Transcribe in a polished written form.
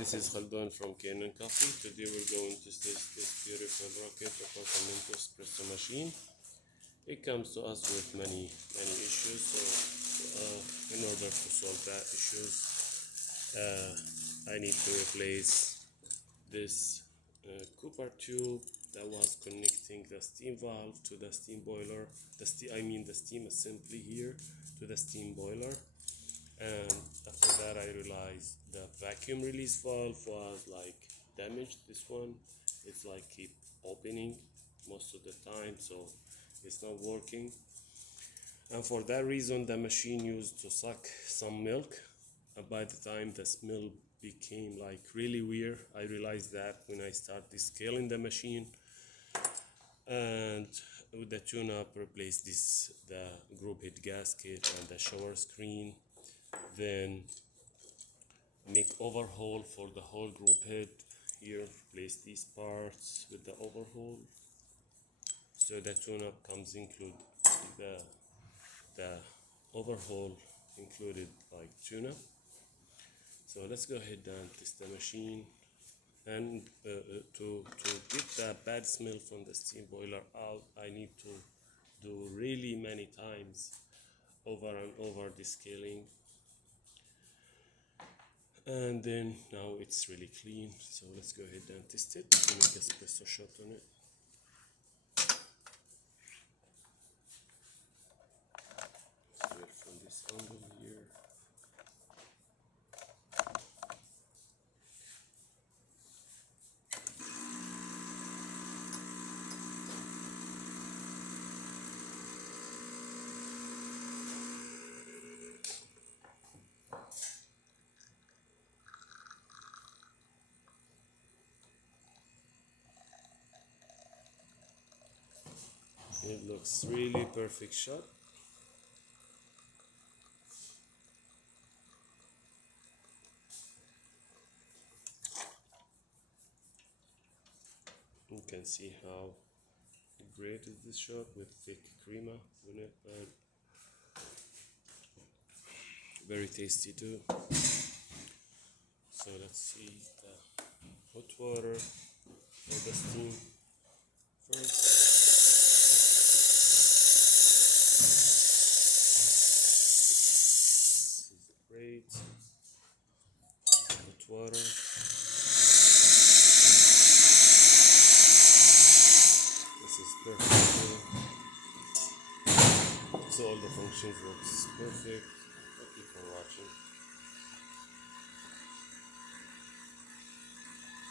This is Khaldun from Kanen Coffee. Today we're going to test this beautiful rocket appartamento espresso machine. It comes to us with many issues, so in order to solve that issues, I need to replace this copper tube that was connecting the steam valve to the steam boiler. The steam assembly here to the steam boiler. And after that I realized the vacuum release valve was like damaged. This one, it's like keep opening most of the time, so it's not working. And for that reason the machine used to suck some milk, and by the time the smell became like really weird, I realized that when I start descaling the machine and with the tune-up replace the group head gasket and the shower screen, then make overhaul for the whole group head here, replace these parts with the overhaul, so the tune-up comes include the overhaul included like tune-up. So let's go ahead and test the machine, and to get the bad smell from the steam boiler out, I need to do really many times over and over descaling. And then now it's really clean, so let's go ahead and test it. Make a espresso shot on it. So from this angle here. It looks really perfect shot. You can see how great is this shot with thick crema on it, and very tasty too. So let's see the hot water or the steam first. Great. Hot water. This is perfect. So all the functions works perfect. Thank you for watching.